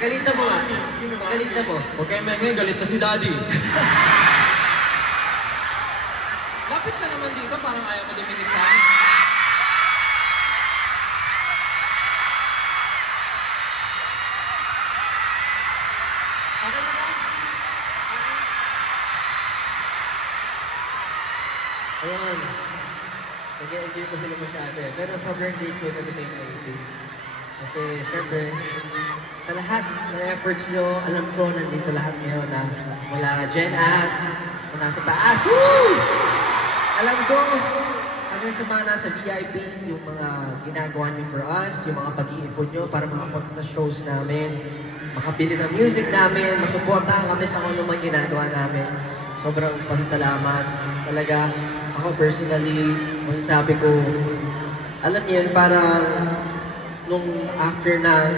Pagalitan mo nga. Pagalitan mo. Huwag kayo maingay, galit na si Daddy. Lapit ka naman dito, parang ayaw mo dumikit sa akin. Okay na ba? Ayan. Nag-enjoy ko sila masyado eh. Pero sobrang grateful kami sa inyo. Kasi syempre, sa lahat ng efforts nyo, alam ko nandito lahat ngayon na mula Gen At, na nasa taas. Woo! Alam ko, hanggang sa mga nasa VIP, yung mga ginagawa nyo for us, yung mga pag-iipon nyo para makapunta sa shows namin, makabili ng music namin, masuporta kami sa kung ano man ginagawa namin. Sobrang pasasalamat. Talaga, ako personally, masasabi ko, alam niyo parang nung after na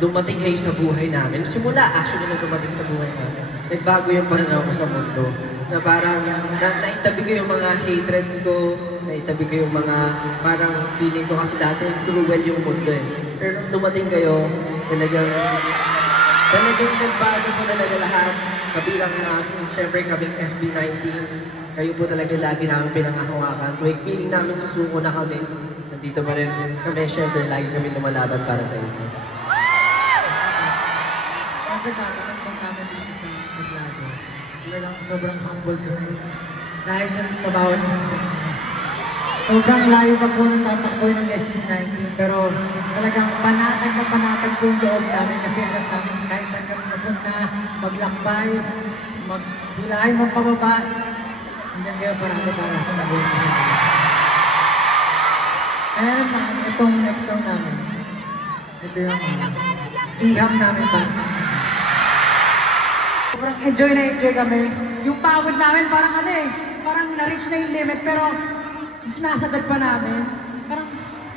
dumating kayo sa buhay namin, simula actually na dumating sa buhay namin, nagbago yung pananaw ko sa mundo. Na parang na, naitabi ko yung mga hatreds ko, naitabi ko yung mga parang feeling ko kasi dati cruel yung mundo eh. Pero nung dumating kayo, talagang talagang nagbago po talaga lahat. Kabilang na, syempre kaming SB19, kayo po talaga lagi namin pinangahawakan. Tuwing feeling namin susuko na kami, nandito pa rin kami, syempre lagi kami lumalaban para sa inyo. Ang ganda naman pang namin dito sa Tablado. Talagang sobrang humble kami. Dahil sa bawat isa. Sobrang layo pa po ng tatakboy ng SB19. Pero talagang panatag na panatag po yung loob namin kasi alam namin kahit saan kami napunta, maglakbay, magbulay, magpababa, Nandiyan kayo parati para sa mabuhay sa kanila. Kaya naman, itong next song namin, ito yung uh, iham namin para. Sobrang enjoy na enjoy kami. Yung pagod namin parang ano eh, parang na-reach na yung limit pero sinasagad pa namin. Parang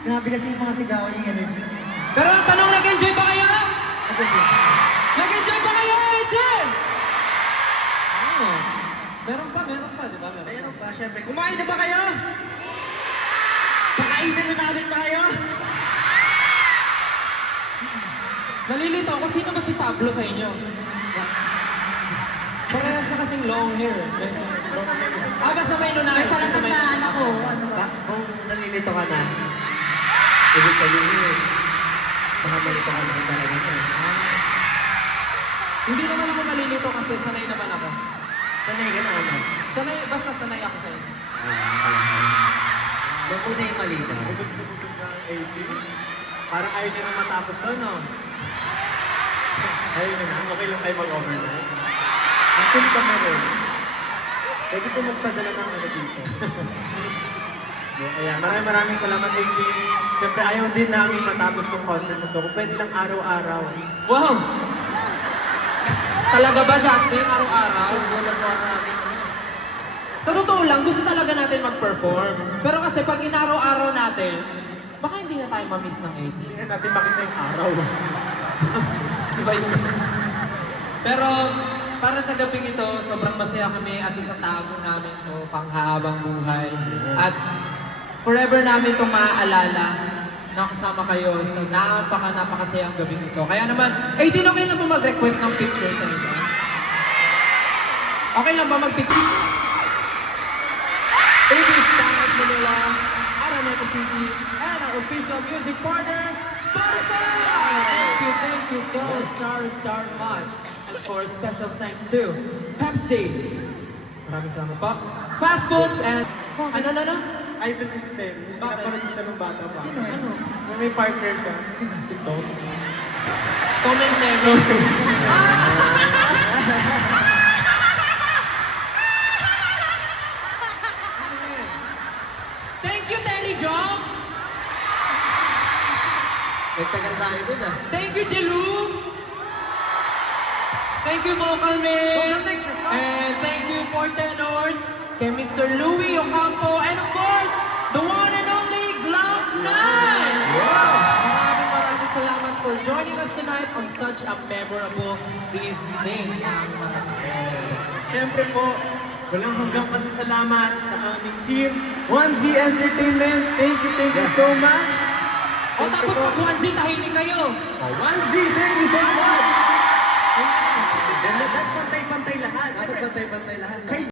grabe kasi yung mga sigawan yung energy. Pero ang tanong, nag-enjoy ba kayo? Okay. Nag-enjoy ba kayo, Eden? Oo. Meron pa, meron pa, di ba? Meron, Ayun pa. pa, syempre, kumain na ba kayo? Pakainan na namin ba kayo? Nalilito ako, sino ba si Pablo sa inyo? Na kasing long hair. Ah, basta may lunahin. Ay, may- tandaan ako. Ano ba? Kung nalilito ka na, ibig sabihin, baka malito ka na talaga na. Hindi naman ako nalilito kasi sanay naman ako. Sanay ka na naman. Sanay, basta sanay ako sa inyo. Huwag mo na yung malito. Busog na busog na ang 18. Parang ayaw niya na matapos to, no? Ayaw niya na. Okay lang tayo mag-overnight. Cool kami rin. Pwede po magpadala ng ano dito. Ayan, maraming maraming salamat, 18. Siyempre, ayaw din namin matapos tong concert na to. Kung pwede lang araw-araw. Wow! Talaga ba, Justin? Araw-araw? Wala po ang aming Sa totoo lang, gusto talaga natin mag-perform. Pero kasi pag inaraw-araw natin, baka hindi na tayo ma-miss ng 80. Hindi na natin makita yung araw. Iba yun. Pero para sa gabing ito, sobrang masaya kami at itatago namin to panghabang buhay. At forever namin itong maaalala na kasama kayo sa napaka napakasayang gabing ito. Kaya naman, 18 okay lang ba mag-request ng picture sa inyo? Okay lang ba mag-picture? Baby Stars Manila, Araneta City, and our official music partner, Spotify! Thank you, thank you so, so, so much. And of course, special thanks to Pepsi. Maraming salamat po. Fast Books and... Ano, ano, ano? Idol ko si Ten. Hindi Bakit? na parang siya nung bata pa. Sino? Ano? Kung may partner siya, si Tom. Comment meron. Thank Thank you, Jelu! Thank you, Vocal Mix! And thank you, Four Tenors, kay Mr. Louie Ocampo, and of course, the one and only Glock 9! Maraming maraming salamat for joining us tonight on such a memorable evening. Siyempre po, walang hanggang pasasalamat sa aming team, 1Z Entertainment. Thank you, thank you so much. O tapos pag 1Z, tahimik kayo. 1Z, thank you so much! Dapat pantay-pantay lahat. Dapat pantay-pantay lahat.